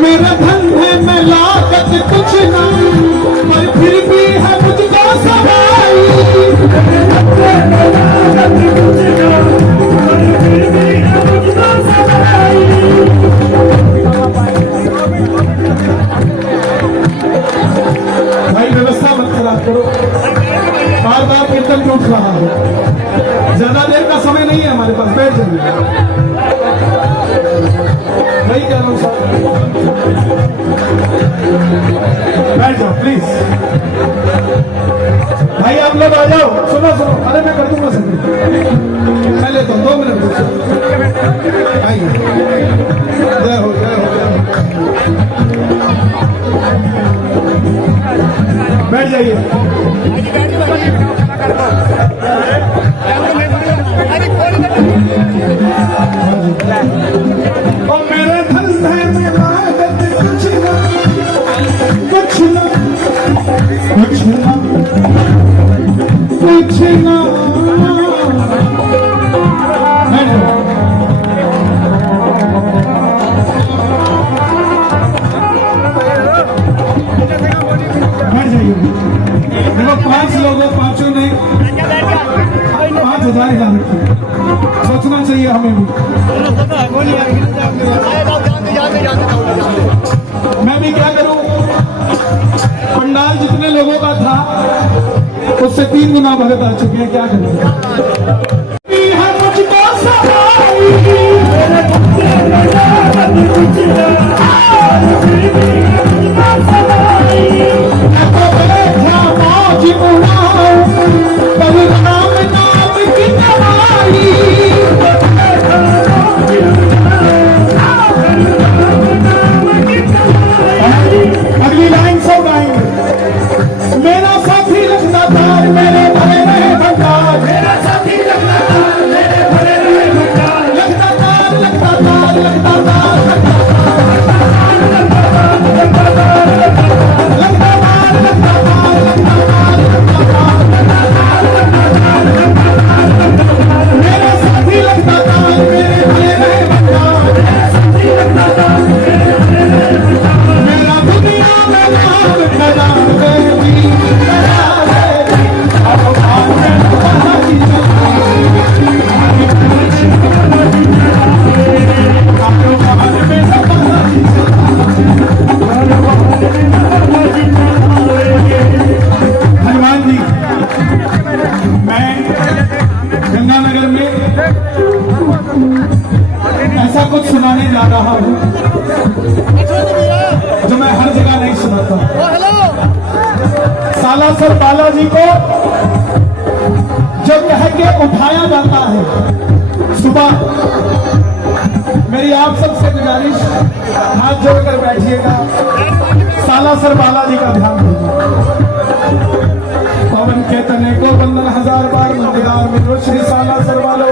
मेरे धंधे में लागत कुछ ना, पर फिर भी है मुझको सवाई। भाई व्यवस्था मत खराब करो, बार बार कीर्तन टूट रहा है, ज्यादा देर का समय नहीं है हमारे पास, बैठ जाइए। नहीं कह रहा हूं साहब, बैठ जाओ प्लीज। भाई आप लोग आ जाओ, सुनो सुनो, अरे मैं कर दूंगा सर, मैं लेता हूँ 2 मिनट। आइए, जय हो जय हो जय हो। बैठ जाइए। और मेरे धंधे में लागत कुछ ना, कुछ ना, कुछ ना, कुछ ना। देखो 5 लोगों, 5 नहीं, 5,000 हजार रखिए, सोचना चाहिए हमें भी। मैं भी क्या करूं, पंडाल जितने लोगों का था उससे 3 गुना भगत आ चुके हैं, क्या करें। मुझको सवाई अगली लाइन सब गाएंगे। मेरा साथी लगता तार मेरे भरे रहे भंडार, मेरा साथी लगता तार मेरे भरे रहे भंडार, लगता तार लगता तार लगता तार लगता मेरा साथी लगता तार मेरे भरे रहे भंडार, मेरा दुनिया में नाम खड़ा हनुमान जी, मैं गंगानगर में ऐसा कुछ सुनाने जा रहा हूं जो मैं हर जगह नहीं सुनाता। सालासर बालाजी को जब कह के उठाया जाता है सुबह, मेरी आप सबसे गुजारिश, हाथ जोड़कर बैठिएगा, सालासर बालाजी का ध्यान दीजिए। पवन के तने को बंधन 1000 बार, मंदिरार में श्री सालासर वालो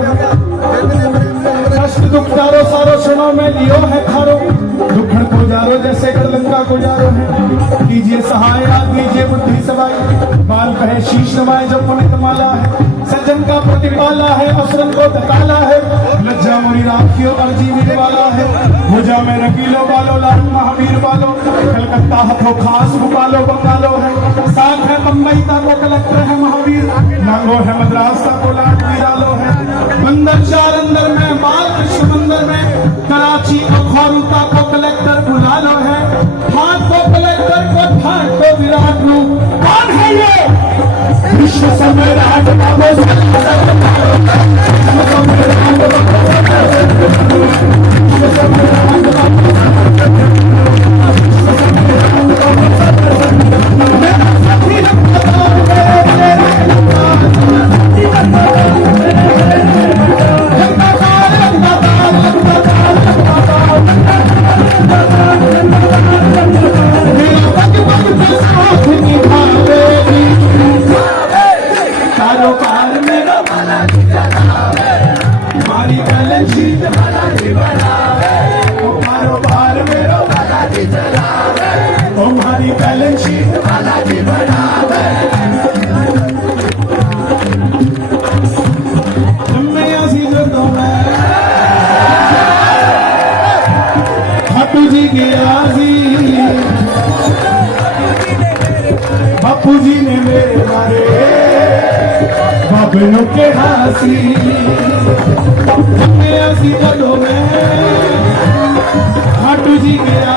कष्ट दुख तारो सारो सुनो में लियो है थारो, दुखड़ को जारो जैसे कर लंका को जारो है। कीजिए सहाय दीजिए बुद्धि सवाई, बाल कहे शीश नवाए जब पुनित माला है। सज्जन का प्रतिपाला है, असुरन को तकाला है, लज्जा मोरी राखियो अर्जी मिले वाला है। भुजा में रकीलो बालो लाल महावीर बालो, कलकत्ता हथो खास भोपालो बंगालो है। साख है बम्बई का को कलेक्टर है महावीर, नागो है मद्रास का को लाट वीरालो है। बंदर 4 अंदर में माल कृष्ण मंदिर में, कराची अखौरुता को कलेक्टर बुला लो है। हाथ को कलेक्टर को ठाट को विराट लो, कौन है ये विश्व सम्राट बाबू बाबे के हासी ऐसी जगहों में खाटू जी गया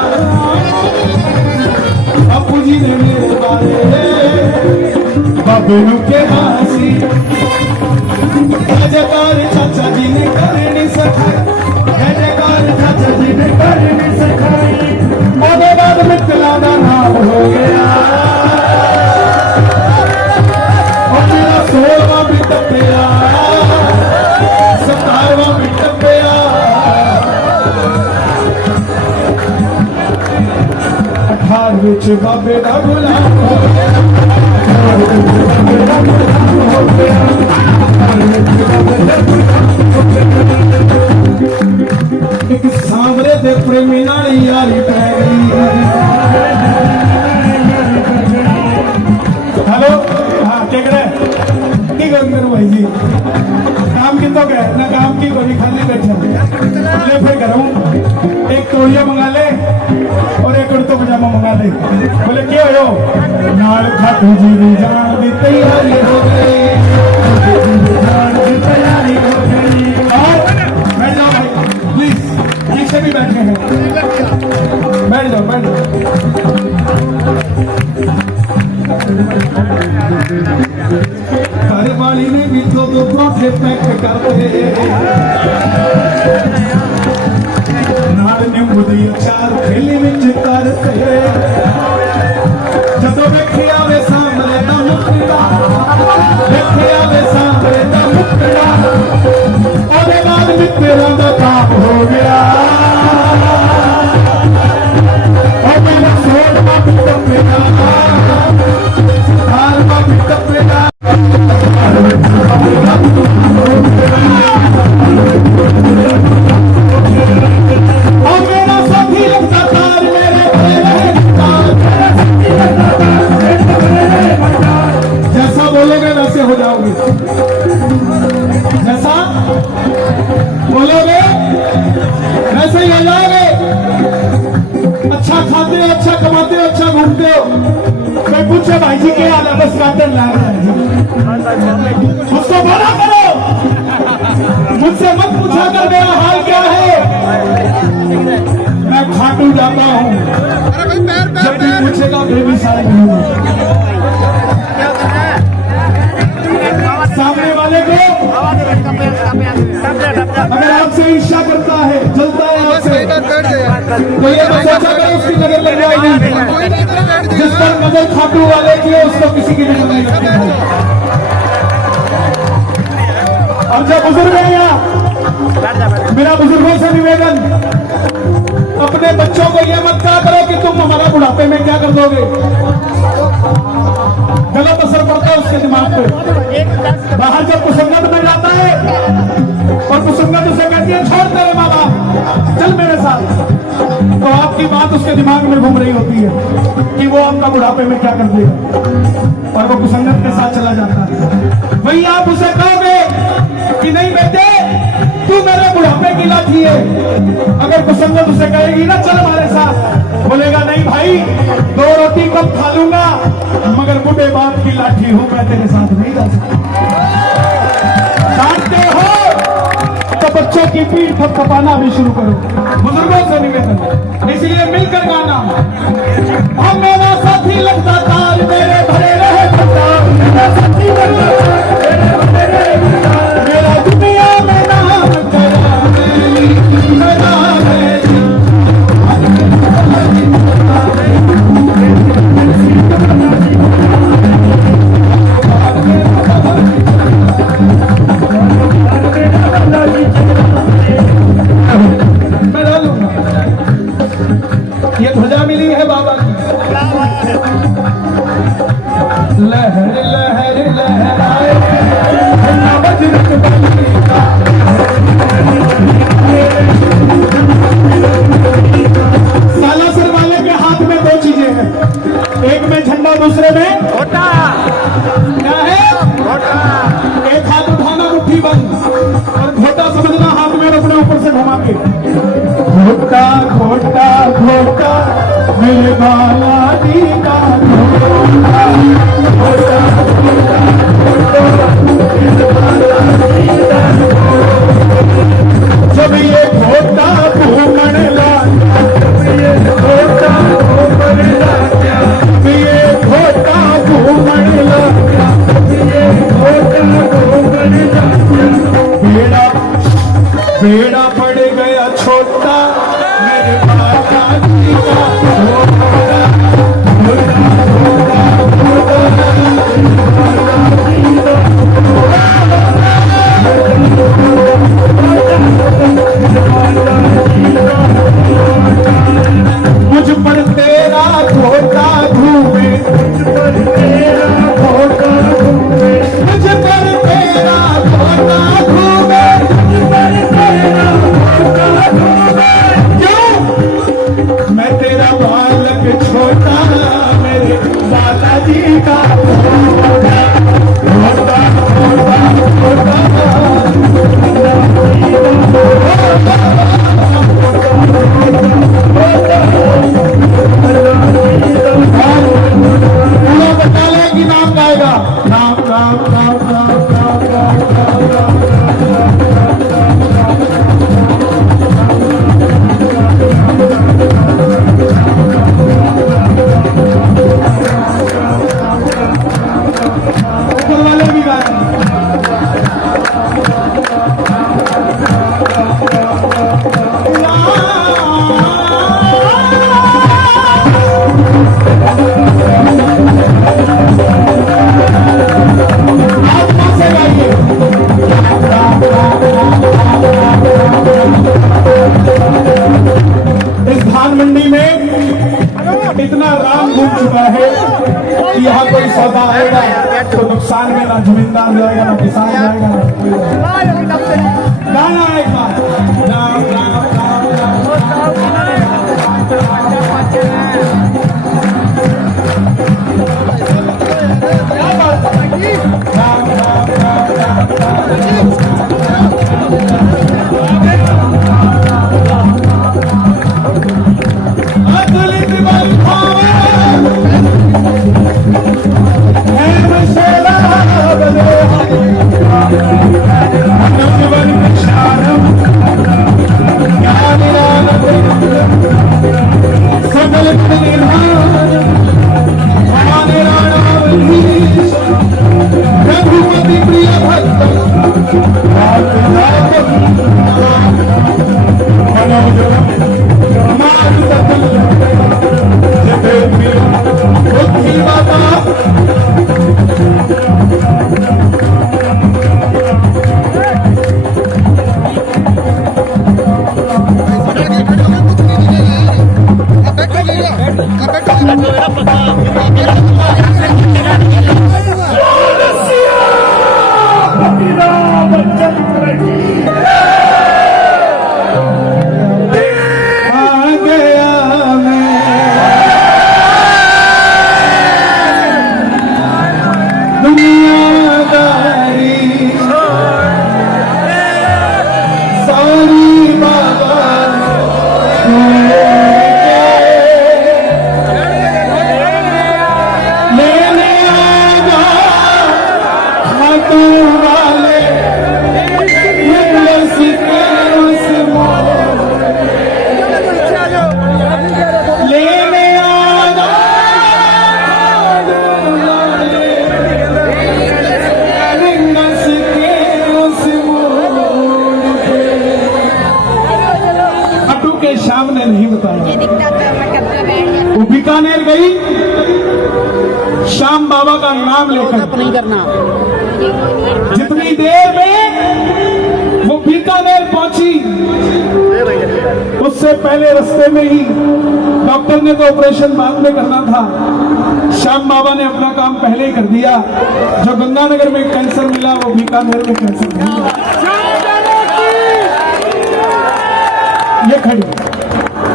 बापू जी ने मेरे बारे बाबे के हासी जयकार चाचा जी ने कर नहीं सखाई जयकार चाचा जी ने कर नहीं सखाई ओदे बाद मित्तला दा नाम हो गया और मेरा 16वां भी टप्पिया 17वां भी टप्पिया 18वें च बाबे दा गुलाम हो गया एक सांवरे दे प्रेमी नाल यारी पै गई हेलो हाँ केकड़े की गल करूं भाई जी काम कितो गए ना काम की कोई खाली बैठे ले फिर करूं एक तोलिया मंगा ले और एक कुर्तो पजामा मंगा ले बोले क्या हो नाल खाटू जी दी जान दी तैयारी हो गई जान दी तैयारी हो गई और बैठ जाओ भाई प्लीज पीछे भी बैठे हैं बैठ जाओ बैठ जाओ घर वाली ने भी तो परोठे पैक करते नाल नींबू दी अचार थैली विच करते जदों वेखिया वे सामने दा मुकड़ा वेखिया वे सामने दा मुकड़ा ओदे बाद मित्तरां दा काम हो गया ओ मेरा सोना भी टप्पेगा हारमा भी टप्पेगा हो जाओगे जैसा बोलोगे वैसे ही हो जाओगे अच्छा खाते हो अच्छा कमाते हो अच्छा घूमते हो कोई पूछे भाई जी क्या हाल है बस काटन ला रहा है उसको बोला करो मुझसे मत पूछा कर मेरा हाल क्या है मैं खाटू जाता हूँ जब भी पूछेगा बेबी सारी सामने वाले को अगर आपसे ईर्ष्या करता है जलता है आपसे तो ये तो सोचा करो उसकी नजर लग जाएगी जिस पर नजर खाटू वाले की है उसको किसी की नजर नहीं लगती है और जब बुजुर्ग है यहाँ मेरा बुजुर्गों से निवेदन अपने बच्चों को ये मत कहा करो कि तुम हमारा बुढ़ापे में क्या कर दोगे गलत असर पड़ता है उसके दिमाग पे बाहर जब कुसंगत में जाता है और कुसंगत उसे कहती है छोड़ तेरे माँ बाप चल मेरे साथ तो आपकी बात उसके दिमाग में घूम रही होती है कि वो आपका बुढ़ापे में क्या कर देगा और वो कुसंगत के साथ चला जाता है वही आप उसे कहोगे कि नहीं बेटे तू मेरे बुढ़ापे की लाठी है अगर कुसंगत उसे कहेगी ना चल हमारे साथ बोलेगा नहीं भाई 2 रोटी कम खा लूंगा मगर बुढ़े बाप की लाठी हूं मैं तेरे साथ नहीं जा सकता जानते हो तो बच्चों की पीठ थपथपाना भी शुरू करो बुजुर्गों से निवेदन इसलिए मिलकर गाना हम मेरा साथी लगता तार मेरे भरे रहे मेरा साथी मेरा दुनिया में नाम तेरा मेरा ये ध्वजा मिली है बाबा की लहर लहर लहराए बजरंग बली का बेड़ा पड़ गया छोटा मेरे माता जी का घोड़ा, मुझ पर तेरा घोटा घूमे, मुझ पर तेरा घोटा घूमे, मुझ पर तेरा घोटा घूमे, मुझ पर तेरा घोटा घूमे। क्यों? मैं तेरा बालक छोटा मेरे दादाजी का घोड़ा, घोड़ा घोड़ा घोड़ा पूरा बता ले कि नाम गाएगा, राम राम राम राम राम राम राम ऊपर वाले भी गाए। इस धान मंडी में इतना राम घूम चुका है कि यहाँ कोई सौदा आएगा तो नुकसान में ना जमींदार जाएगा ना किसान जाएगा ना कोई गाना आएगा। राम राम राम रघुपति प्रिय भक्त शाम ने नहीं बताया। वो बीकानेर गई श्याम बाबा का नाम लेकर, नहीं करना। जितनी देर में वो बीकानेर पहुंची उससे पहले रास्ते में ही डॉक्टर ने तो ऑपरेशन बाद में करना था, श्याम बाबा ने अपना काम पहले ही कर दिया। जो गंगानगर में कैंसर मिला वो बीकानेर में कैंसर नहीं मिला। ये खड़ी,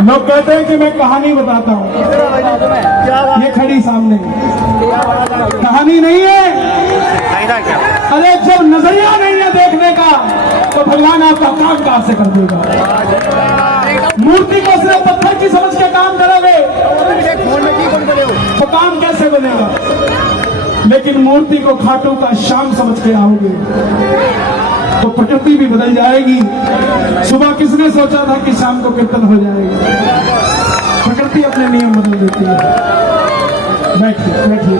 लोग कहते हैं कि मैं कहानी बताता हूँ, ये खड़ी सामने कहानी नहीं है। अरे जब नजरिया नहीं है देखने का तो भगवान आपका काम कहां से कर देगा। मूर्ति को सिर्फ पत्थर की समझ के काम करोगे तो काम कैसे बनेगा, लेकिन मूर्ति को खाटू का शाम समझ के आओगे तो प्रकृति भी बदल जाएगी। सुबह किसने सोचा था कि शाम को कीर्तन हो जाएगा, प्रकृति अपने नियम बदल देती है। बैठिए बैठिए।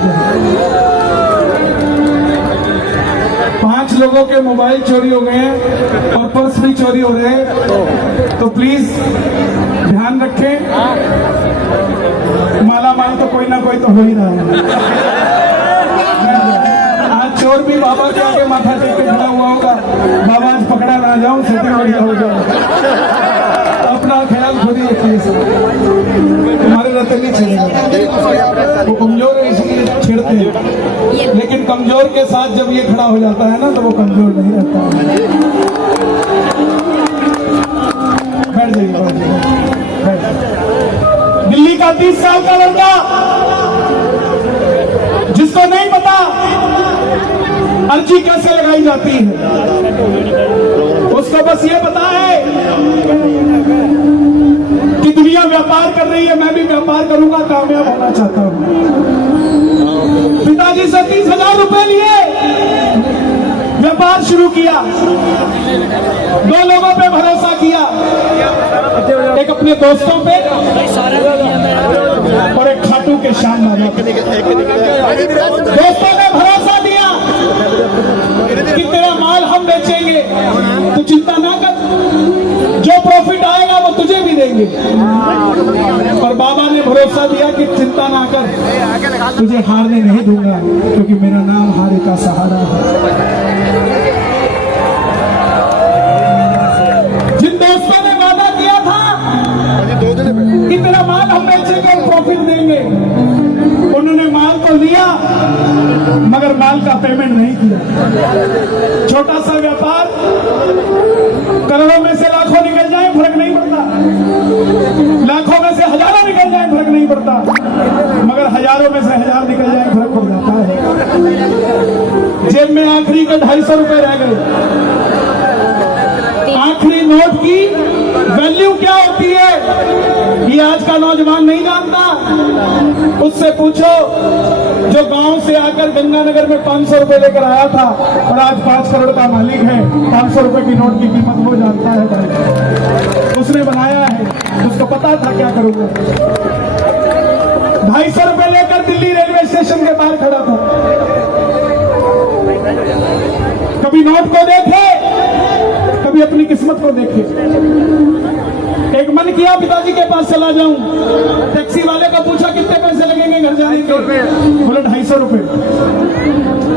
5 लोगों के मोबाइल चोरी हो गए हैं और पर्स भी चोरी हो रहे हैं, तो प्लीज ध्यान रखें। माला माल तो कोई ना कोई तो हो ही रहा है। आज चोर भी बाबा के आगे माथा टेक के खड़ा हुआ होगा, बाबा आज पकड़ा ना जाऊं, सेटिंग बढ़िया हो जाए। अपना ख्याल खुद ही रखिए, तुम्हारे रहते नहीं चलेगा। वो कमजोर है इसलिए छेड़ते हैं, लेकिन कमजोर के साथ जब ये खड़ा हो जाता है ना तो वो कमजोर नहीं रहता। बैठ जाइए। दिल्ली का 30 साल का लड़का जिसको नहीं पता अर्जी कैसे लगाई जाती है, उसको बस ये पता है कि दुनिया व्यापार कर रही है, मैं भी व्यापार करूंगा, कामयाब होना चाहता हूं। पिताजी से 30,000 रुपए लिए व्यापार शुरू किया, 2 लोगों पे भरोसा किया, एक अपने दोस्तों पे और एक खाटू के शान बाबा पे। दोस्तों ने भरोसा दिया कि तेरा माल हम बेचेंगे, तू चिंता ना कर, जो प्रॉफिट आएगा वो तुझे भी देंगे। और बाबा ने भरोसा दिया कि चिंता ना कर, तुझे हारने नहीं दूंगा, क्योंकि मेरा नाम हारे का सहारा है। जिन दोस्तों ने वादा किया था कि तेरा माल हम बेचेंगे और प्रॉफिट देंगे, उन्होंने माल तो लिया मगर माल का पेमेंट नहीं किया। छोटा सा व्यापार, करोड़ों में से लाखों निकल जाए फर्क नहीं पड़ता, लाखों में से हजारों निकल जाए फर्क नहीं पड़ता, मगर हजारों में से 1000 निकल जाए फर्क पड़ जाता है। जेब में आखिरी के 250 रुपए रह गए। आखिरी नोट की वैल्यू क्या होती है ये आज का नौजवान नहीं जानता। उससे पूछो जो गांव से आकर गंगानगर में 500 रुपए लेकर आया था और आज 5 करोड़ का मालिक है, 500 रुपए की नोट की कीमत वो जानता है। उसने बनाया है, उसको पता था क्या करूंगा। 250 रुपए लेकर दिल्ली रेलवे स्टेशन के बाहर खड़ा था। कभी नोट को देखे, कभी अपनी किस्मत को देखे। एक मन किया पिताजी के पास चला जाऊं, टैक्सी वाले को पूछा कितने पैसे लगेंगे घर जाने के, बोले 250 रुपए।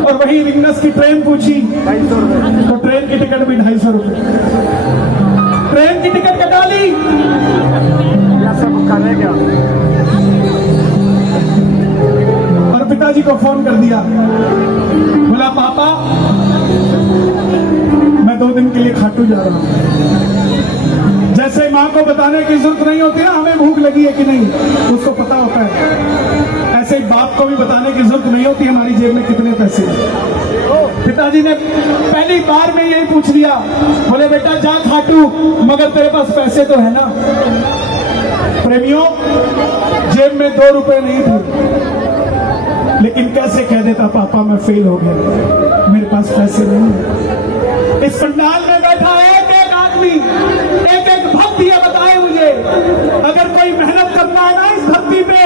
और वही रिंगस की ट्रेन पूछी तो ट्रेन की टिकट भी 250 रुपए। ट्रेन की टिकट कटा ली, और पिताजी को फोन कर दिया, बोला पापा मैं 2 दिन के लिए खाटू जा रहा हूं। जैसे मां को बताने की जरूरत नहीं होती ना हमें भूख लगी है कि नहीं, उसको पता होता है, ऐसे ही बाप को भी बताने की जरूरत नहीं होती हमारी जेब में कितने पैसे हैं। पिताजी ने पहली बार में यही पूछ लिया, बोले बेटा जा खाटू, मगर तेरे पास पैसे तो है ना। प्रेमियों, जेब में 2 रुपए नहीं थे, लेकिन कैसे कह देता पापा मैं फेल हो गया, मेरे पास पैसे नहीं है। इस पंडाल में बैठा है एक आदमी, एक भक्त ये बताए मुझे, अगर कोई मेहनत करता है ना इस धरती पे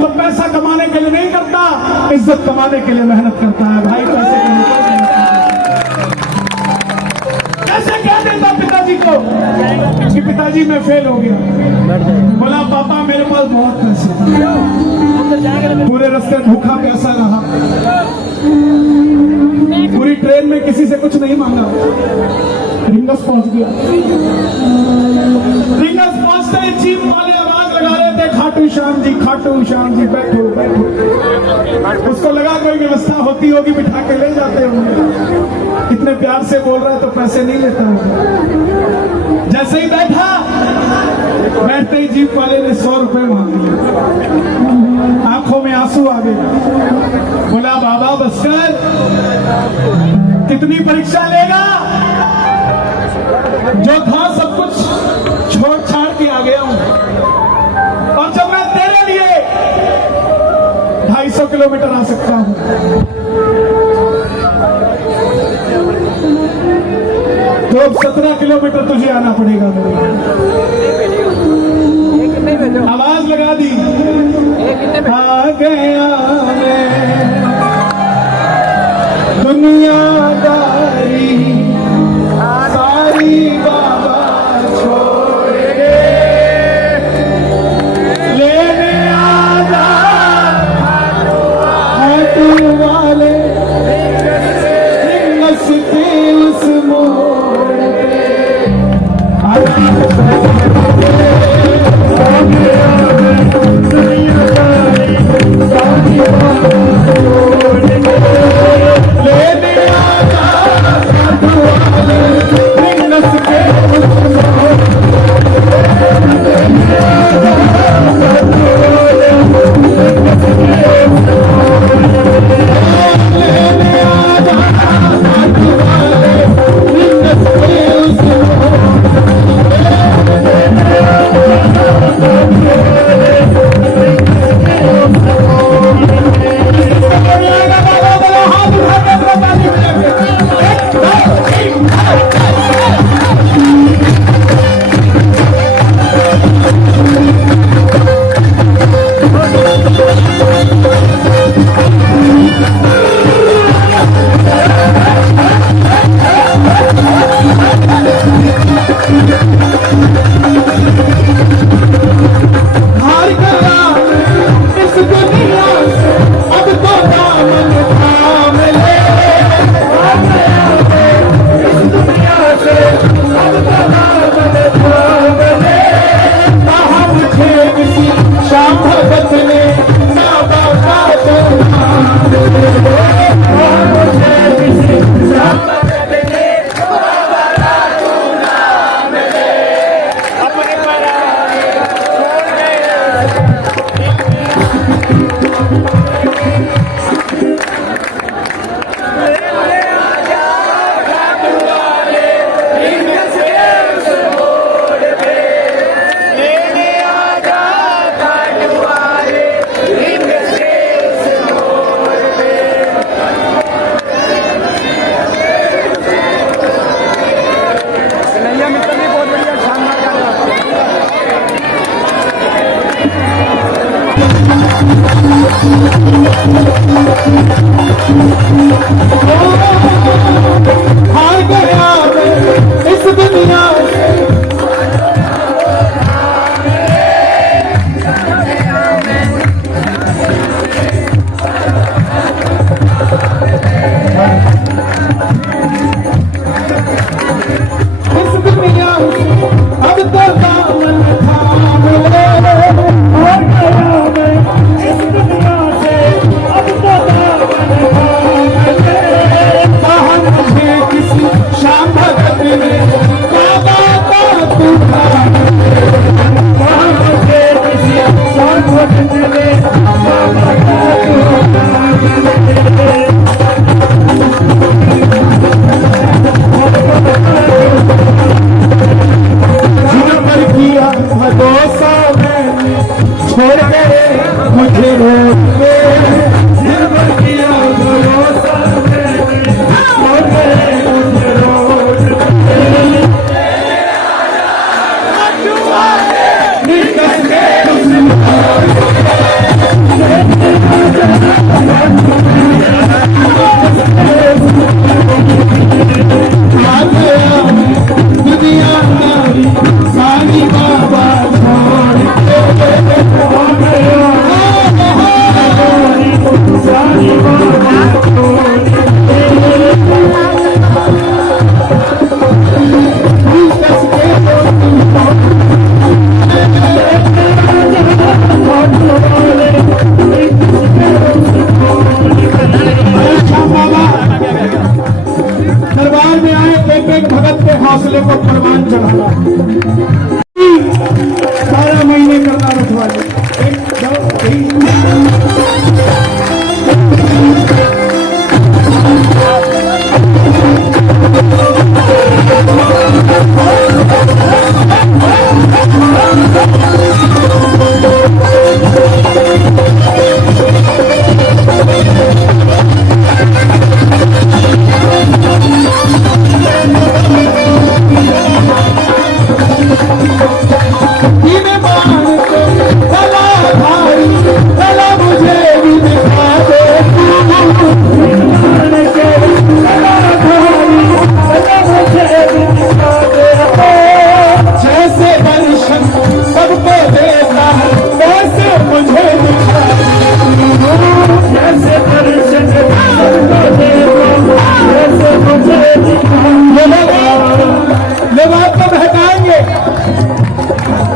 तो पैसा कमाने के लिए नहीं करता, इज्जत कमाने के लिए मेहनत करता है। भाई पैसे के लिए कैसे कह देता पिताजी को कि पिताजी मैं फेल हो गया। बोला पापा मेरे पास बहुत पैसे, पूरे रास्ते भूखा प्यासा रहा, पूरी ट्रेन में किसी से कुछ नहीं मांगा, रिंगस पहुंच गया। रिंगस पहुंचते ही जीप वाले आवाज लगा रहे थे खाटू श्याम जी बैठो बैठो। उसको लगा कोई व्यवस्था होती होगी, बिठा के ले जाते होंगे, इतने प्यार से बोल रहे तो पैसे नहीं लेता होगा। जैसे ही बैठा, बैठते ही जीप वाले ने 100 रुपए मांग लिए, आंखों में आंसू आ गए। बोला बाबा बस कर, कितनी परीक्षा लेगा, जो था सब कुछ छोड़ छाड़ के आ गया हूं, और जब मैं तेरे लिए 250 किलोमीटर आ सकता हूं, तो अब 17 किलोमीटर तुझे आना पड़ेगा मेरे। आवाज लगा दी, आ गया मैं दुनिया का हार गया इस दुनिया से, अब तो दामन थाम ले। हार गया इस दुनिया से, अब तो दामन थाम ले। कहा मुझे किसी शाम भगत ने बाबा का तो नाम ले। कहा मुझे किसी शाम भगत ने बाबा का तो नाम ले। अपने पराए छोड़ गया। कन्हैया मित्तल भी बहुत बढ़िया शानदार गा रहे हार गया मैं इस दुनिया से। इस दुनिया से अब तो दामन थाम ले। हार गया मैं इस दुनिया से, अब तो दामन थाम ले। कहा मुझे किसी शाम भगत ने बाबा का तू नाम ले। कहा मुझे किसी शाम भगत ने बाबा का तू नाम ले। जिन पर किया भरोसा मैंने, छोड़ गए मुझे रोक के। जिन पर किया भरोसा मैंने, छोड़ गए मुझे रोक के। निकल के आ गया दुनिया नारी सानी बाबा छोड़ के। आ गया सानी बाबा छोड़ के। कस के दरबार में आए, एक एक भगत के हौसले को प्रमाण चढ़ाना। 12 महीने करना रखवाली। 1 2 3 दीने मान के भला भाई, भला मुझे भी दिखा दे तू। मान के भला भाई, भला मुझे भी दिखा दे। जैसे दर्शन सबको देता है, वैसे मुझे दिखा दे। जैसे दर्शन सबको देता है, वैसे मुझे दिखा दे। लोग आपको बहकाएंगे,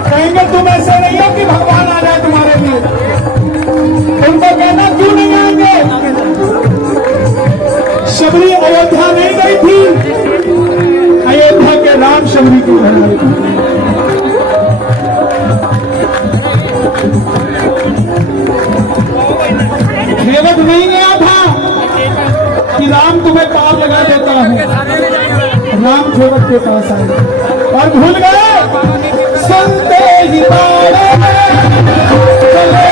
कहेंगे तुम ऐसे नहीं हो कि भगवान आ जाए तुम्हारे लिए। उनको कहना क्यों नहीं आएंगे? शबरी अयोध्या नहीं गई थी, अयोध्या के राम शबरी को बनाए। खेवट नहीं गया था कि राम तुम्हें पार लगा देता है। राम खेवट के पास आए और भूल गए सुनते ही तारे चले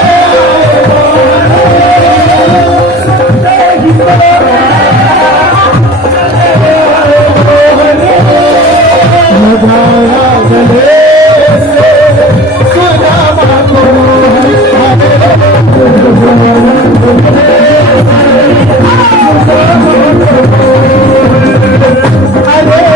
सुनते ही तारे लगाया गले से सुदामा को। अरे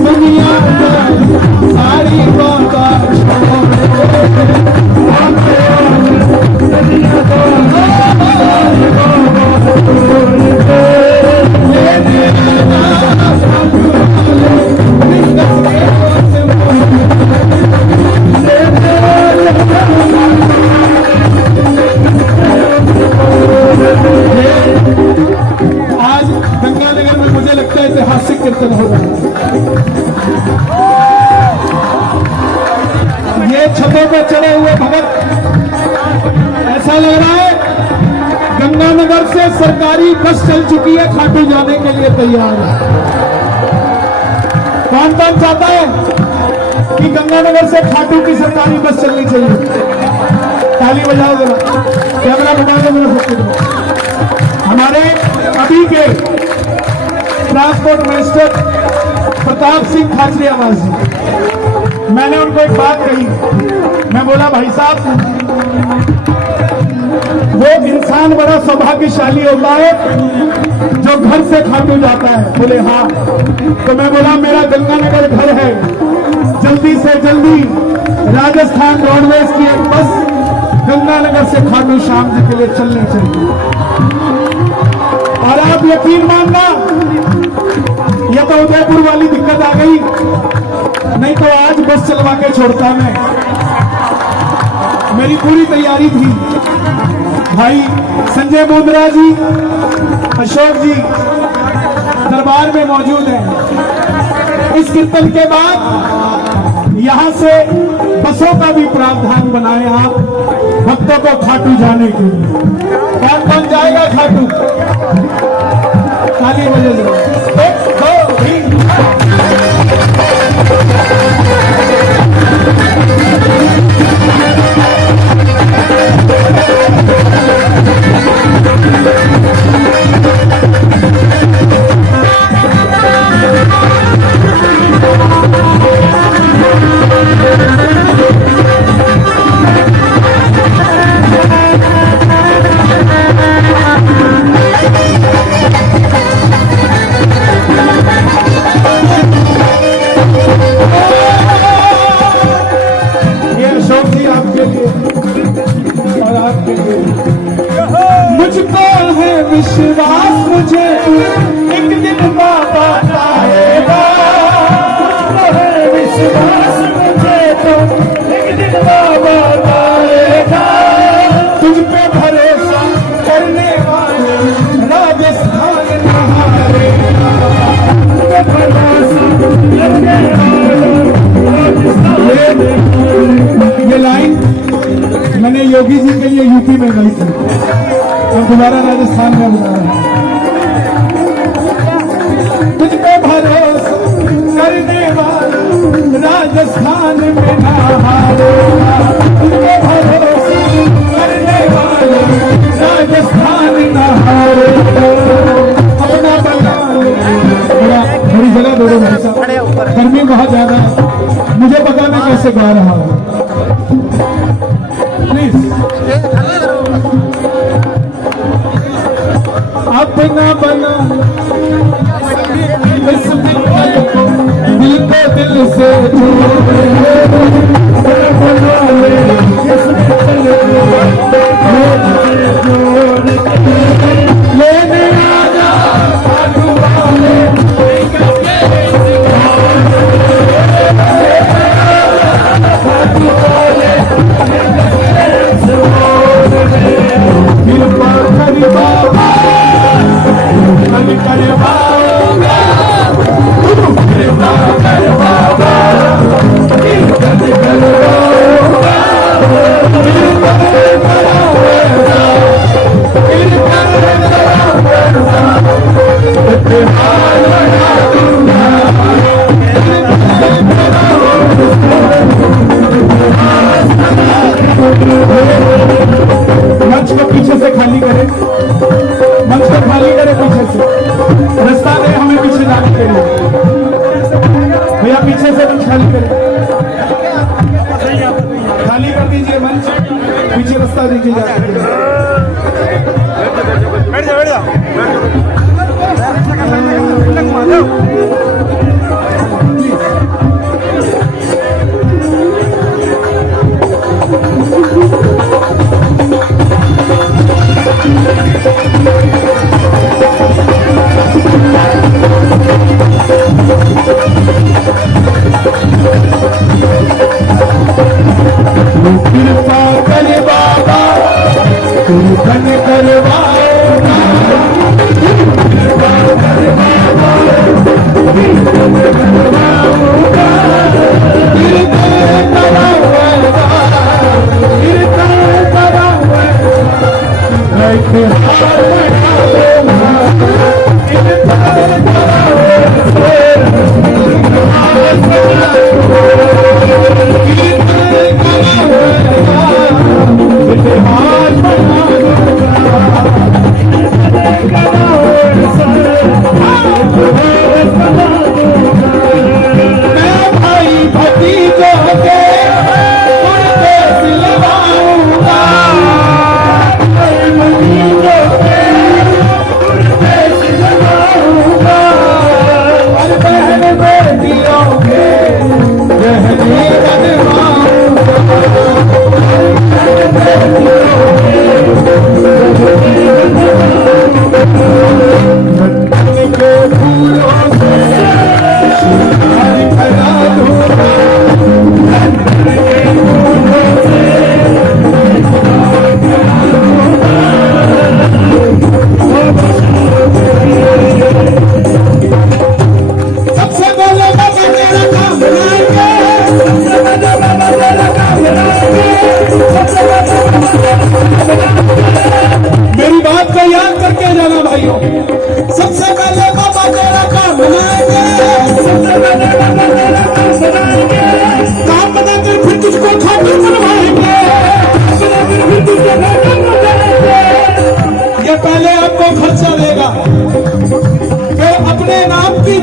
दुनिया सारी आज गंगानगर में मुझे लगता है ऐतिहासिक कीर्तन हो रहा है। ये छतों पर चढ़े हुए भगत, ऐसा लग रहा है गंगानगर से सरकारी बस चल चुकी है, खाटू जाने के लिए तैयार है। कौन कौन चाहता है कि गंगानगर से खाटू की सरकारी बस चलनी चाहिए? ताली बजाओ जरा, कैमरा बना दो मेरे सबके। हमारे अभी के ट्रांसपोर्ट मिनिस्टर प्रताप सिंह खाचरियावास जी, मैंने उनको एक बात कही। मैं बोला भाई साहब, वो इंसान बड़ा सौभाग्यशाली होता है जो घर से खाटू जाता है। बोले हाँ। तो मैं बोला मेरा गंगानगर घर है, जल्दी से जल्दी राजस्थान रोडवेज की एक बस गंगानगर से खाटू श्याम जी के लिए चलनी चाहिए। और आप यकीन मानना, यह तो उदयपुर वाली दिक्कत आ गई, नहीं तो आज बस चलवा के छोड़ता मैं। मेरी पूरी तैयारी थी। भाई संजय मोंदरा जी, अशोक जी दरबार में मौजूद हैं। इस कीर्तन के बाद यहां से बसों का भी प्रावधान बनाए आप भक्तों को खाटू जाने के लिए। कौन कौन जाएगा खाटू? ताली बजे जरा। 1 2 3। मुझको है विश्वास, मुझे एक दिन बाबा आएगा। मुझको है विश्वास, मुझे तो एक दिन बाबा आएगा। तुझ पे भरोसा करने वाले राजस्थान में हारेगा। तुझ पे भरोसा करने वाले राजस्थान। ये लाइन मैंने योगी जी के लिए यूपी में गई थी और दोबारा राजस्थान में बता रहा हूं। तुझ पे भरोसा करने वाला राजस्थान में ना हारेगा। तुझ पे भरोसा करने वाला राजस्थान ना हारेगा। अपना बना बड़ी जगह दौड़ो भाई साहब, गर्मी बहुत ज्यादा है, मुझे पता मैं कैसे गा रहा हूँ। प्लीज अपना बना इस दिल को दिल से लेने आजा खाटू वाले। मंच को पीछे से खाली करें, मंच को खाली करें पीछे से, रास्ता दे हमें पीछे जाने के लिए। भैया पीछे से मंच खाली करें, खाली कर दीजिए मंच। पीछे रास्ता दीजिए जाके। बैठ जा बैठ जा कृपा करे बाबा तुम धन करवाओगा, कृपा करे बाबा तुम धन करवाओगा, कीर्तन कराऊंगा, कीर्तन कराऊंगा, ऐसे हार उठाऊंगा, कीर्तन कराऊंगा,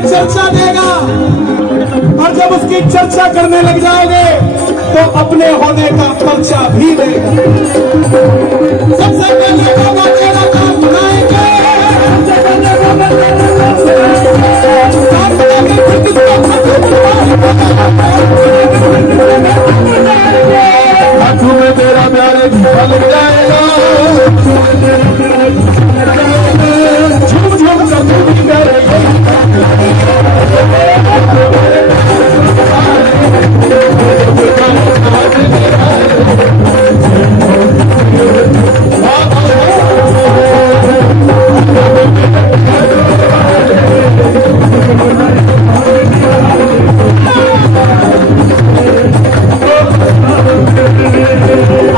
चर्चा देगा, और जब उसकी चर्चा करने लग जाओगे तो अपने होने का पर्चा भी देगा। सबसे पहले बाबा तेरा काम बनाएंगे, हाथों में तेरा प्यारे झूठा लग जाएगा, झूम झूम कर झूम करेगा।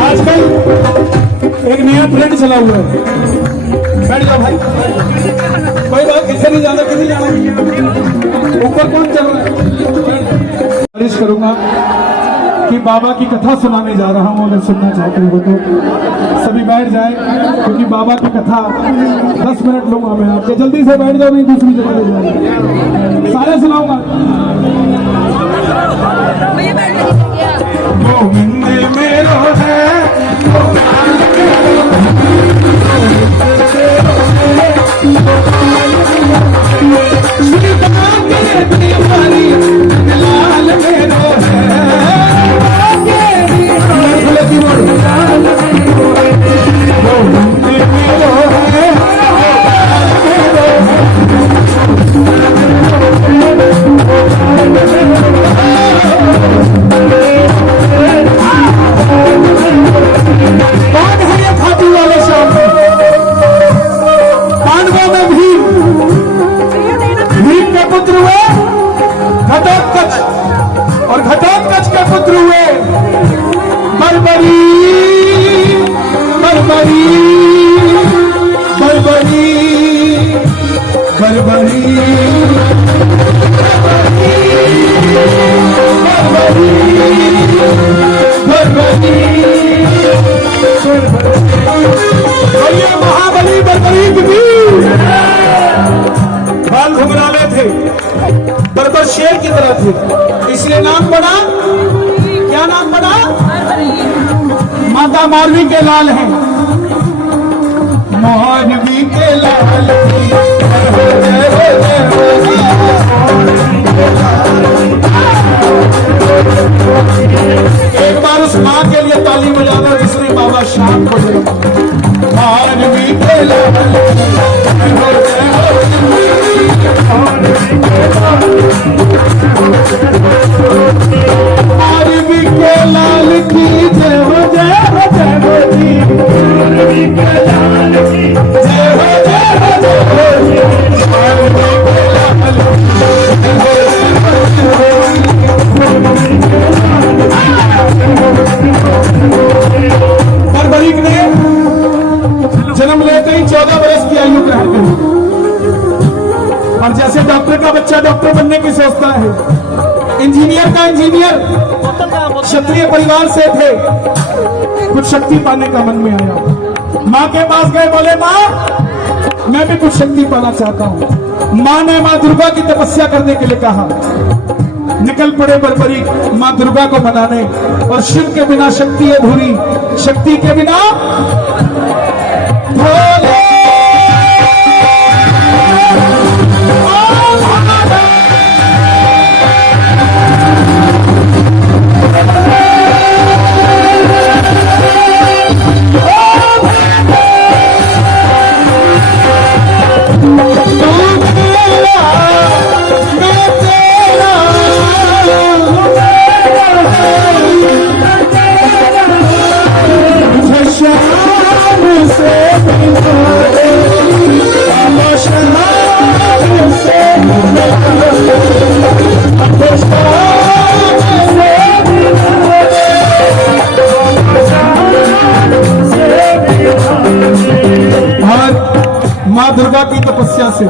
आजकल एक नया ट्रेंड चला हुआ है, बैठ जाओ भाई, कोई बात किसे नहीं जाना, किसी जाना ऊपर कौन चल रहा है। कोशिश करूंगा कि बाबा की कथा सुनाने जा रहा हूं, अगर सुनना चाहते हो तो सभी बैठ जाए, क्योंकि बाबा की कथा 10 मिनट लूंगा मैं आपके, जल्दी से बैठ जाओ, नहीं दूसरी जगह ले जाऊंगा, सारे सुनाऊंगा। गोविंद मेरो है लाल मेरो और घटोत्कच के पुत्र हुए बर्बरी बर्बरी बर्बरी बर्बरी बर्बरी और ये महाबली बर्बरी की भी बाल घुंघराले थे, बर्बर शेर की तरह थे, इसलिए नाम पड़ा, क्या नाम पड़ा, माता मौलवी के लाल हैं, मौलवी के लाल की जय हो जय हो जय हो। एक बार उस माँ के लिए ताली बजा दो जिसने बाबा शाम को जन्म दिया। मौलवी के लाल की जय हो जय हो। मौलवी के लाल की जय हो जय हो जय हो जी। मौलवी के लाल की जय हो जय हो जय हो जी। मौलवी के लाल की जय हो जय हो जय हो। फरवरी ने जन्म लेते ही 14 वर्ष की आयु ग्रहण करी, और जैसे डॉक्टर का बच्चा डॉक्टर बनने की सोचता है, इंजीनियर का इंजीनियर, क्षत्रिय परिवार से थे, कुछ शक्ति पाने का मन में आया, माँ के पास गए, बोले माँ मैं भी कुछ शक्ति पाना चाहता हूँ। माँ ने माँ दुर्गा की तपस्या करने के लिए कहा। निकल पड़े बर्बरी माँ दुर्गा को मनाने, और शिव के बिना शक्ति अधूरी, शक्ति के बिना भोले। मां दुर्गा की तपस्या से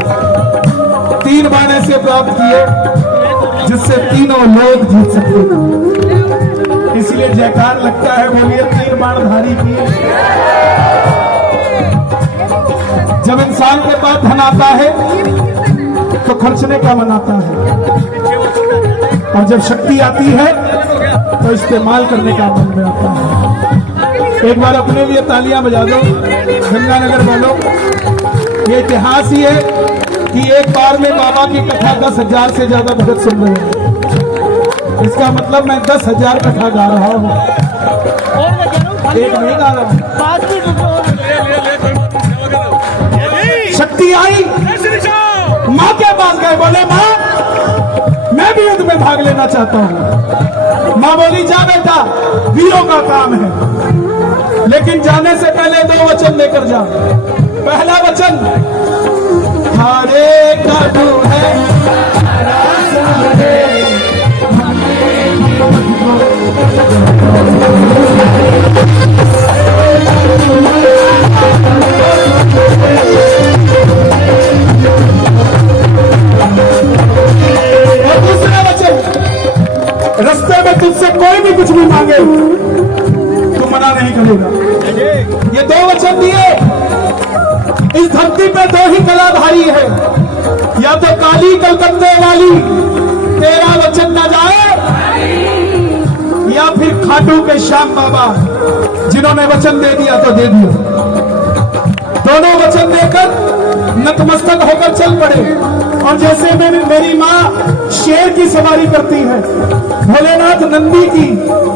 3 बाण ऐसे प्राप्त किए जिससे तीनों लोग जीत सकते थे। इसलिए जयकार लगता है, बोलिए 3 बाणधारी की। जब इंसान के पास धन आता है तो खर्चने का मन आता है, और जब शक्ति आती है तो इस्तेमाल करने का मन में आता है। एक बार अपने लिए तालियां बजा दो, गंगानगर बोलो। ये इतिहास ही है कि एक बार में बाबा की कथा 10,000 से ज्यादा भगत सुन रहे हैं। इसका मतलब मैं 10,000 कथा गा रहा हूँ, एक नहीं गा रहा हूँ। शक्ति आई, माँ के पास गए, बोले माँ मैं भी युद्ध में भाग लेना चाहता हूँ। माँ बोली जा बेटा, वीरों का काम है, लेकिन जाने से पहले 2 वचन लेकर जा। पहला वचन, हरे कटु है और दूसरा वचन, रास्ते में तुझसे कोई भी कुछ भी मांगे तू मना नहीं करेगा। ये 2 वचन दिए। इस धरती पे 2 ही कलाधारी है, या तो काली कलकत्ते वाली तेरा वचन न जाए, या फिर खाटू के श्याम बाबा जिन्होंने वचन दे दिया तो दे दिया। दोनों वचन देकर नतमस्तक होकर चल पड़े, और जैसे मेरी माँ शेर की सवारी करती है, भोलेनाथ नंदी की,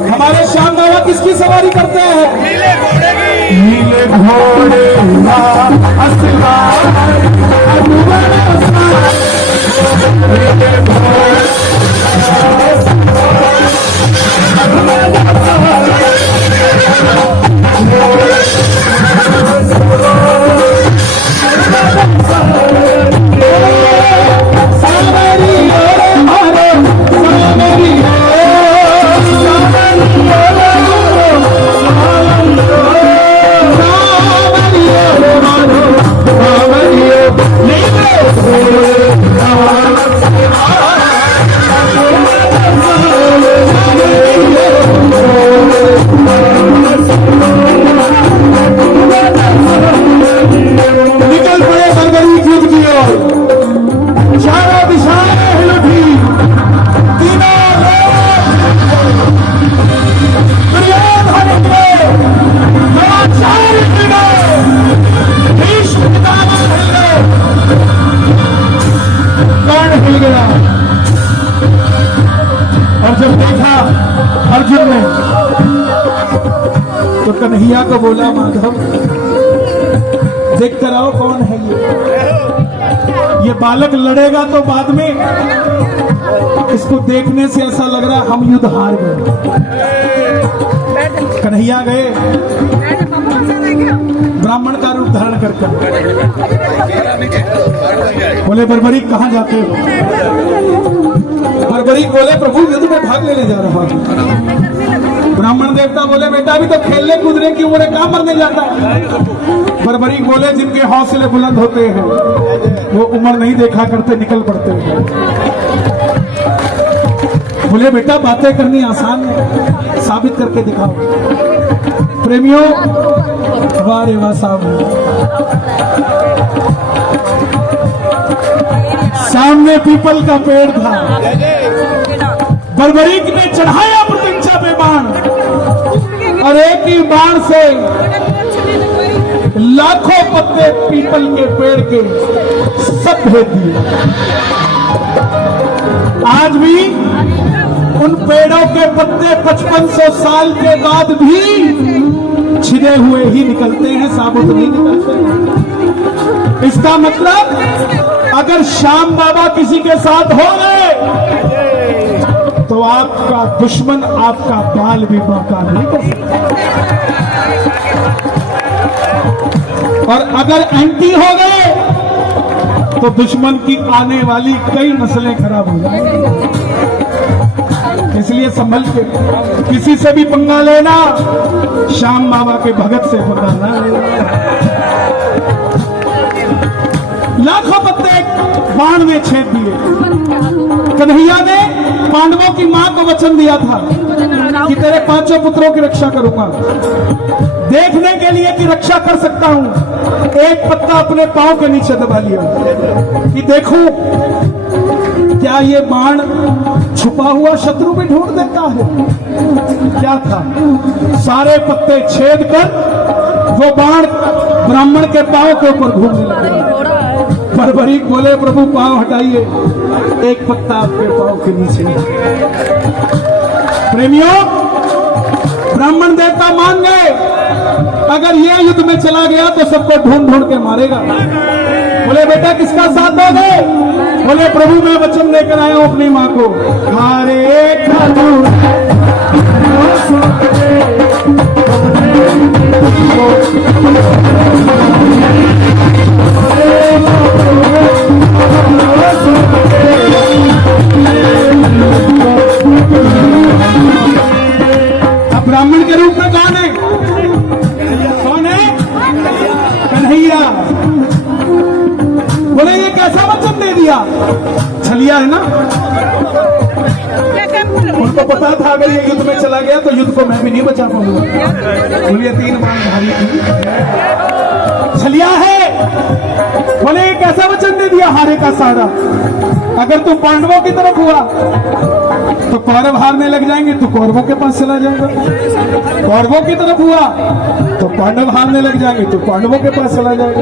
हमारे श्याम बाबा किसकी सवारी करते हैं? नीले घोड़े की। नीले घोड़े का असवार, नीले घोड़े Oh कन्हैया को बोला माधव देख कर आओ कौन है ये बालक लड़ेगा तो बाद में इसको देखने से ऐसा लग रहा है हम युद्ध हार गए। कन्हैया गए ब्राह्मण का रूप धारण कर बोले बर्बरीक कहाँ जाते हो? बर्बरीक बोले प्रभु युद्ध में भाग लेने जा रहा हूं। ब्राह्मण देवता बोले बेटा अभी तो खेलने कूदने की उम्र है, कहां मरने जाता है? बर्बरीक बोले जिनके हौसले बुलंद होते हैं वो उम्र नहीं देखा करते, निकल पड़ते हैं। बोले बेटा बातें करनी आसान है, साबित करके दिखाओ। प्रेमियों वाह रे वाह सामने पीपल का पेड़ था। बर्बरीक ने चढ़ाया प्रत्यंचा पे बाण और एक ही बाण से लाखों पत्ते पीपल के पेड़ के सब भेज दिए। आज भी उन पेड़ों के पत्ते 5500 साल के बाद भी छिदे हुए ही निकलते हैं, साबुत नहीं निकलते। इसका मतलब अगर श्याम बाबा किसी के साथ हो गए तो आपका दुश्मन आपका बाल भी मौका नहीं कर सकता, और अगर एंटी हो गए तो दुश्मन की आने वाली कई नस्लें खराब हो जाएंगी। इसलिए संभल के किसी से भी पंगा लेना, श्याम बाबा के भगत से पंगा ना लेना। लाखों पत्ते बाण में छेद दिए। कन्हैया ने पांडवों की मां को वचन दिया था कि तेरे 5 पुत्रों की रक्षा करूंगा। देखने के लिए कि रक्षा कर सकता हूं, एक पत्ता अपने पांव के नीचे दबा लिया कि देखूं क्या ये बाण छुपा हुआ शत्रु भी ढूंढ देता है। क्या था, सारे पत्ते छेद कर वो बाण ब्राह्मण के पांव के ऊपर घूमने लगे। बर्बरीक बोले प्रभु पांव हटाइए, एक पत्ता आपके पांव के नीचे। प्रेमियों ब्राह्मण देवता मान गए अगर ये युद्ध में चला गया तो सबको ढूंढ ढूंढ के मारेगा। बोले बेटा किसका साथ दोगे? बोले प्रभु मैं वचन लेकर आया हूं अपनी मां को। हारे खालू अब ब्राह्मण के रूप में कौन है? कौन है? कन्हैया। बोले ये कैसा वचन दे दिया? छलिया है ना, उनको पता था अगर ये युद्ध में चला गया तो युद्ध को मैं भी नहीं बचा पाऊंगा। बोलिए 3 बाण भारी थी, छलिया है। बोले ये कैसा वचन दे दिया? हारे का सारा। अगर तुम पांडवों की तरफ हुआ तो कौरव हारने लग जाएंगे, तो कौरवों के पास चला जाएगा। कौरवों की तरफ हुआ तो पांडव हारने लग जाएंगे, तो पांडवों के पास चला जाएगा।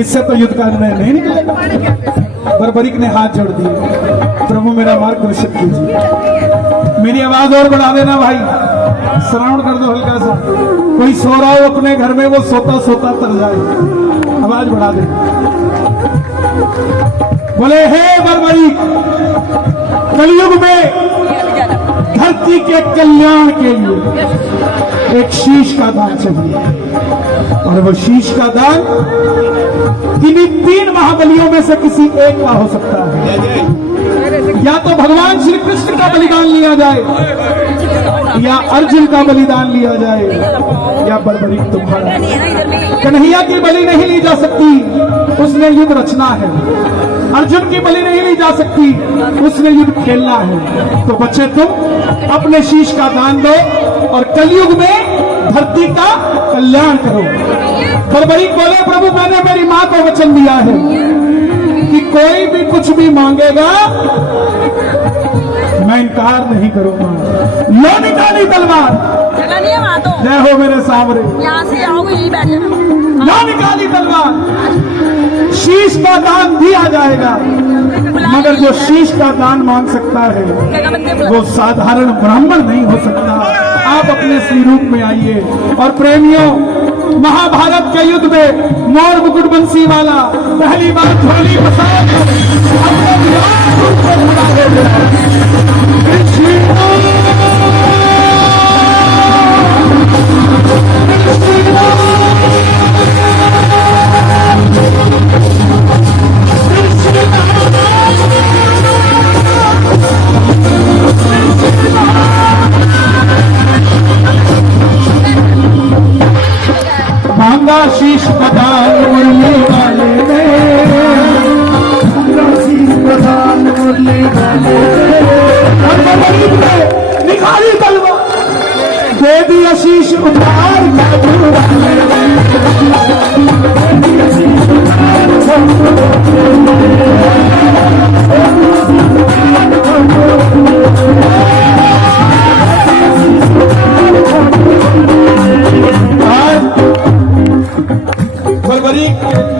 इससे तो युद्ध का निर्णय नहीं निकलेगा। बर्बरीक ने हाथ जोड़ दिए, प्रभु मेरा मार्गदर्शन कीजिए। मेरी आवाज और बढ़ा देना भाई, श्रवण कर दो हल्का सा। कोई सो रहा हो अपने घर में, वो सोता सोता तर जाए, आवाज बढ़ा दे। बोले हे बर्बरीक, कलयुग में धरती के कल्याण के लिए एक शीश का दान चाहिए, और वो शीश का दान किन्हीं 3 महाबलियों में से किसी एक का हो सकता है। या तो भगवान श्री कृष्ण का बलिदान लिया जाए, या अर्जुन का बलिदान लिया जाए, या बर्बरीक तुम्हारा। कन्हैया की बलि नहीं ली जा सकती, उसने युद्ध रचना है। अर्जुन की बलि नहीं ली जा सकती, उसने युद्ध खेलना है। तो बच्चे तुम अपने शीश का दान दो और कलयुग में धरती का कल्याण करो। बर्बरीक बोले प्रभु मैंने मेरी मां को वचन दिया है कि कोई भी कुछ भी मांगेगा मैं इनकार नहीं करूंगा। लो निकाली तलवार, जय हो मेरे सामने, यहाँ से आओगे यही बैठ जाना। लो निकाली तलवार। शीश का दान दिया जाएगा, मगर जो शीश का दान मांग सकता है वो साधारण ब्राह्मण नहीं हो सकता। आप अपने श्री रूप में आइए। और प्रेमियों, महाभारत के युद्ध में मोर मुकुट बंसी वाला पहली बार झोली प्रसाद अपने विराट रूप में खड़ा हो गया। मांगा शीश प्रदान मुरली वाले ने, शीश प्रदान मुरली वाले ने, निखारी तलवा दे दी आशीष उतार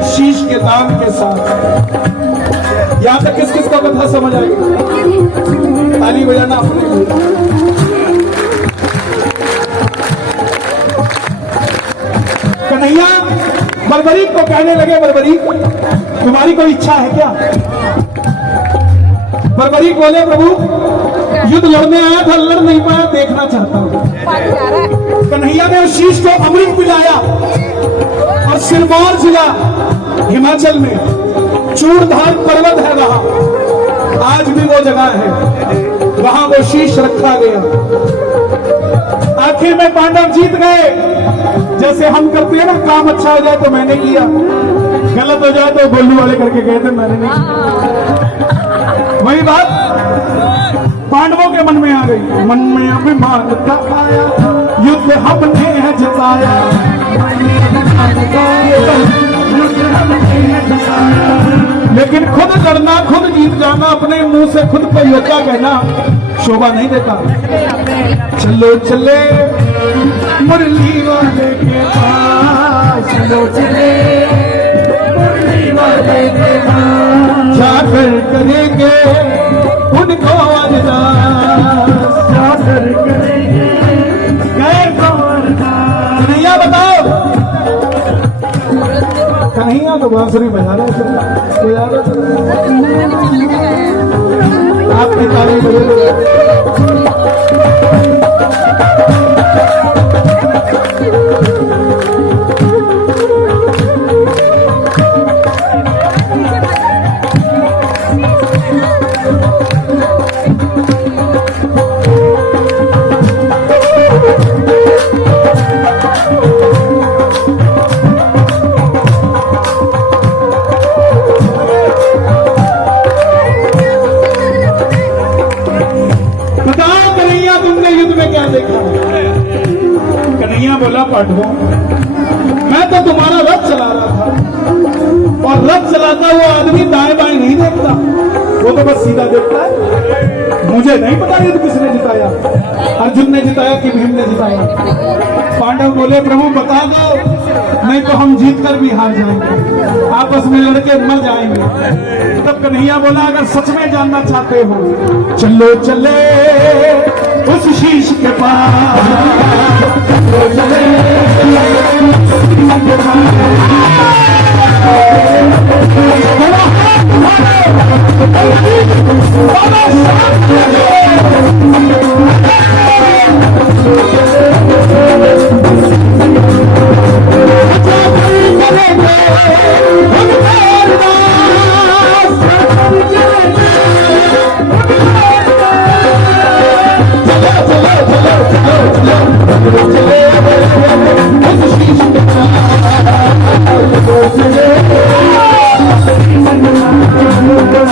शीश के दाम के साथ। यहां तक किस किस का कथा समझ आएगी? ताली बजाना अपने लिए। कन्हैया बर्बरीक को कहने लगे, बर्बरीक तुम्हारी कोई इच्छा है क्या? बर्बरीक बोले, प्रभु युद्ध लड़ने आया था, लड़ नहीं पाया, देखना चाहता हूं। कन्हैया ने उस शीश को अमृत पिलाया और सिरमौर जिला हिमाचल में चूड़धार पर्वत है, वहां आज भी वो जगह है, वहां वो शीश रखा गया। आखिर में पांडव जीत गए। जैसे हम करते हैं ना, काम अच्छा हो जाए तो मैंने किया, गलत हो जाए तो गोलू वाले करके गए थे, मैंने नहीं किया। वही बात पांडवों के मन में आ गई। मन में अभिमान था आया, युद्ध हमने है जताया, लेकिन खुद लड़ना, खुद जीत जाना, अपने मुंह से खुद को योद्धा कहना शोभा नहीं देता। चलो चले मुरली वाले के पास, चलो चले मुरली वाले के पास, जाकर करेंगे उनको अरदास, जाकर करेंगे गए को अरदास। कन्हैया बताओ, कन्हैया तो बांसुरी बजा रहे थे, आपकी ताली बजे। कन्हैया बोला, पांडवों मैं तो तुम्हारा रथ चला रहा था, और रथ चलाता हुआ आदमी दाएं बाएं नहीं देखता, वो तो बस सीधा देखता है। मुझे नहीं पता युद्ध किसने जिताया, अर्जुन ने जिताया कि भीम ने जिताया। पांडव बोले, प्रभु बता दो, नहीं तो हम जीत कर भी हार जाएंगे, आपस में लड़के मर जाएंगे। तब कन्हैया बोला, अगर सच में जानना चाहते हो, चलो चले उस शीश के पास, चलो चले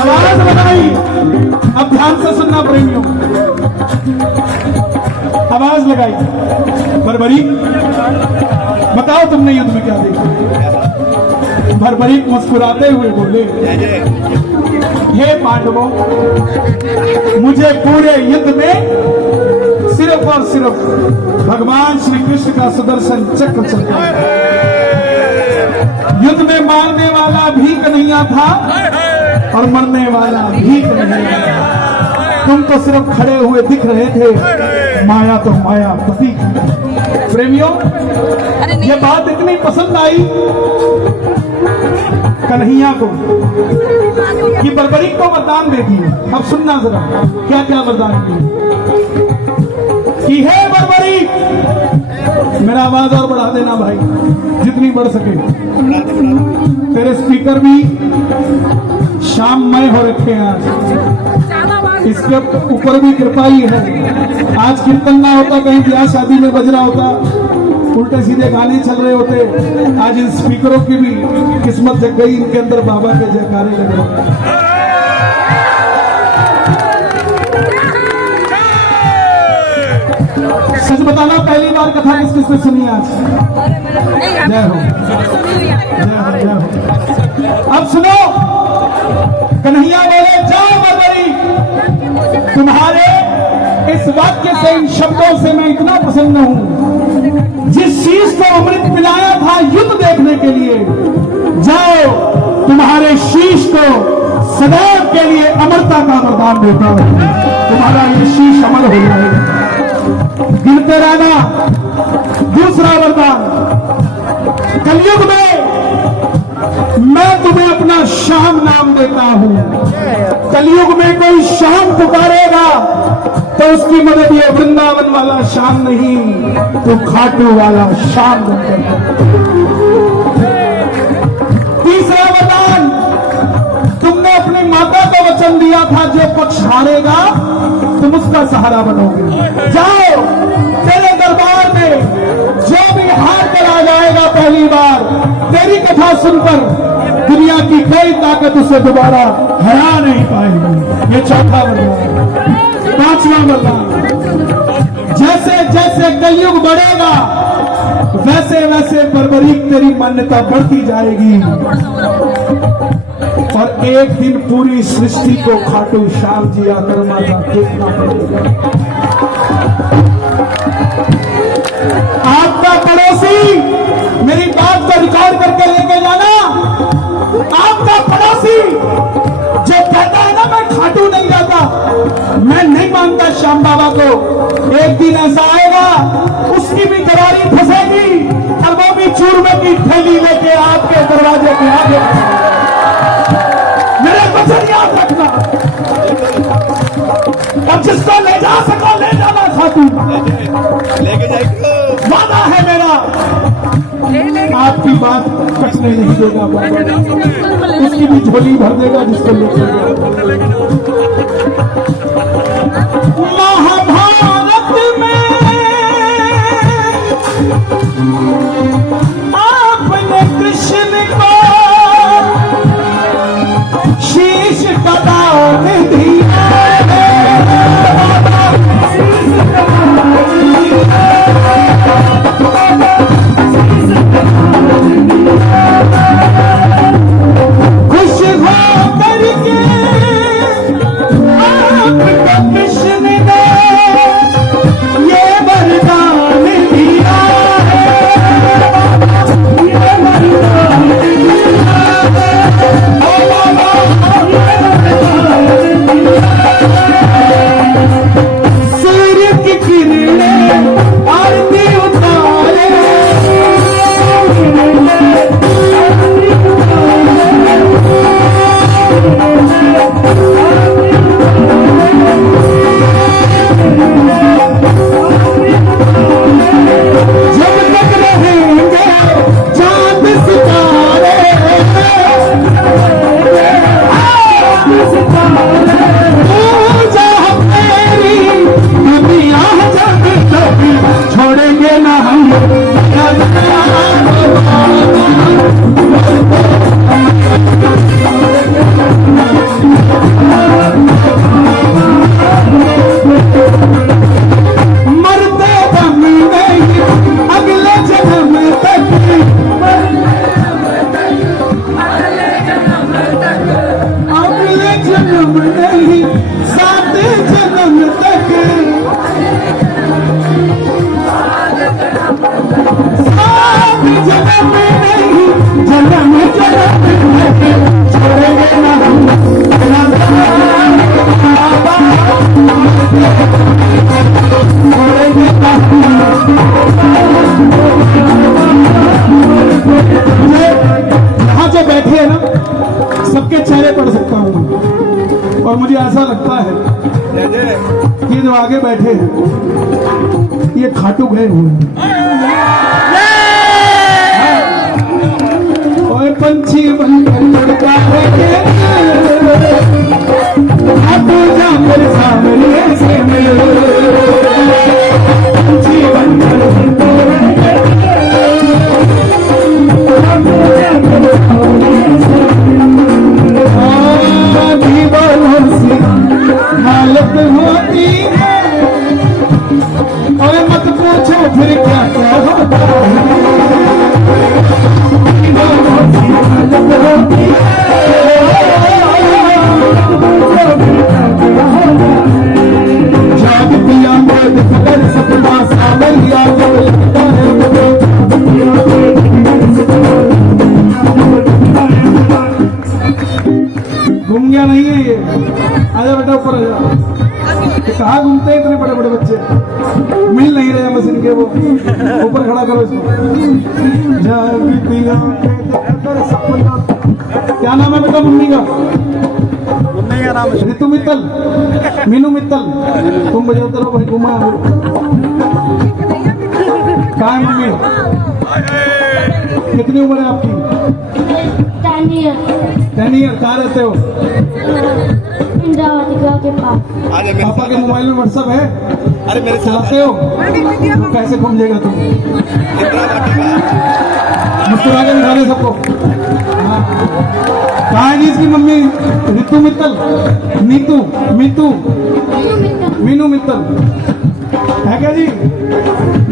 आवाज बनाई। अब ध्यान से सुनना प्रेमियों, आवाज लगाई। बर्बरीक बताओ तुमने युद्ध में क्या देखा? बर्बरीक मुस्कुराते हुए बोले, हे पांडवों, मुझे पूरे युद्ध में सिर्फ और सिर्फ भगवान श्री कृष्ण का सुदर्शन चक्र चलता है। युद्ध में मारने वाला भी कन्हैया था और मरने वाला भी कन्हैया था। तुम तो सिर्फ खड़े हुए दिख रहे थे, माया तो माया प्रतीक। प्रेमियों, अरे नहीं ये बात इतनी पसंद आई कन्हैया को कि बर्बरीक को वरदान दे दिए। अब सुनना जरा क्या क्या वरदान दिए कि हे बर्बरीक, मेरा आवाज और बढ़ा देना भाई जितनी बढ़ सके। तेरे स्पीकर भी शाममय हो रखे हैं आज, इसके ऊपर भी कृपा ही है। आज कीर्तन ना होता, कहीं ब्याह शादी में बज रहा होता, उल्टे सीधे गाने चल रहे होते, आज इन स्पीकरों की भी किस्मत जग गई, इनके अंदर बाबा के जयकारे लग रहे। सच बताना, पहली बार कथा किस किसने सुनी आज? जय हो, जय हो, जय हो। अब सुनो, कन्हैया बोले, जाओ बर्बरी, तुम्हारे इस वाक्य से, इन शब्दों से मैं इतना प्रसन्न हूं। जिस शीश को अमृत पिलाया था युद्ध देखने के लिए, जाओ तुम्हारे शीश को सदैव के लिए अमरता का वरदान देता हूं। तुम्हारा ये शीश अमर हो जाएगा। गिनते रहना। दूसरा वरदान, कलयुग में मैं तुम्हें अपना श्याम नाम देता हूं। कलयुग में कोई श्याम पुकारेगा तो उसकी मदद ये वृंदावन वाला श्याम नहीं, तो खाटू वाला श्याम बनकर। तीसरा वरदान, तुमने अपनी माता को वचन दिया था जो पक्ष हारेगा तुम उसका सहारा बनोगे। जाओ, तेरे दरबार में जो भी हार कर आ जाएगा पहली बार, तेरी कथा सुनकर दुनिया की कोई ताकत उसे दोबारा हरा नहीं पाएगी। ये चौथा वरदान। पांचवा वरदान, जैसे जैसे कलयुग बढ़ेगा वैसे वैसे बर्बरीक तेरी मान्यता बढ़ती जाएगी और एक दिन पूरी सृष्टि को खाटू श्याम जी आकर माता देखना पड़ेगा। आपका पड़ोसी, मेरी बात को रिकॉर्ड करके लेके जाना, आपका पड़ोसी जो कहता है ना मैं खाटू नहीं जाता, मैं नहीं मानता श्याम बाबा को, एक दिन ऐसा आएगा उसकी भी गरारी फंसेगी और वो भी चूरमे की थैली लेके आपके दरवाजे के आगे। मेरे वचन याद रखना, अब जिसको ले जा सको ले जाना खाटू, लेके जाएगा। वादा है मेरा, आपकी बात कटने नहीं देगा बाबा, उसकी भी झोली भर देगा जिसको लेके गया। महाभारत में आपने कृष्ण को शीश का दान दिया है। खुश हो करके आपको कृष्ण ने ये वरदान दिया है। है ना, सबके चेहरे पढ़ सकता हूँ मैं। और मुझे ऐसा लगता है कि जो आगे बैठे हैं ये खाटू गए हुए हैं। और पंछी बनकर उड़ता है खाटू जा मेरे सामने से मिलो, पंछी बनकर उड़ता है दीवानों से हालत होती है, और मत पूछो फिर क्या क्या होता है। दीवानों से हालत होती है, जाग पिया मर्द कर सपना सावरिया जो लगता है घूम गया नहीं है ये। आजा बेटा ऊपर आजा। ये कहाँ घूमते हैं इतने बड़े बड़े बच्चे, मिल नहीं रहे मशीन के, वो ऊपर खड़ा करो इसको। क्या नाम है बेटा मम्मी का? मुन्ने का नाम है ऋतु मित्तल, मीनू मित्तल। तुम बजाते रहो भाई, घुमा कहाँ है मम्मी? कितनी उम्र है आपकी? 10 ईयर। कहाँ रहते हो? के पास। पापा के मोबाइल में व्हाट्सएप है? अरे मेरे चलाते हो? कैसे घूम जाएगा तुम? मुस्कुरा के दिखा दे सबको। हाँ। कहाँ है जी इसकी मम्मी? ऋतु मित्तल, नीतू, मीतू, मीनू मित्तल है क्या जी?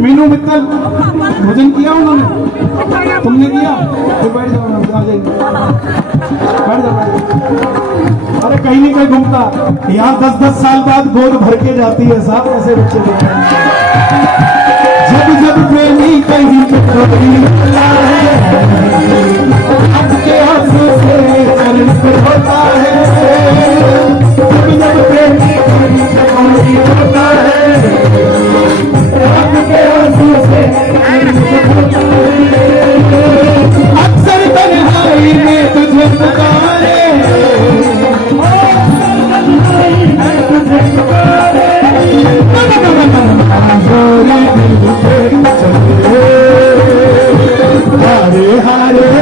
मीनू मित्तल भोजन किया उन्होंने? तुमने किया? फिर बैठ जाओ, आ जाइए, बैठ जाओ। अरे कहीं नहीं कहीं घूमता, यहाँ 10-10 साल बाद गोद भर के जाती है साहब। ऐसे बच्चे देखते हैं। जब जब प्रेमी कहीं होता है, आपके आंसू से चरण पे होता है। जब जब प्रेमी कहीं होता है, आपके आंसू से चरण पे होता है। अक्सर तन्हाई में तुझे पुकारे, हरे हरे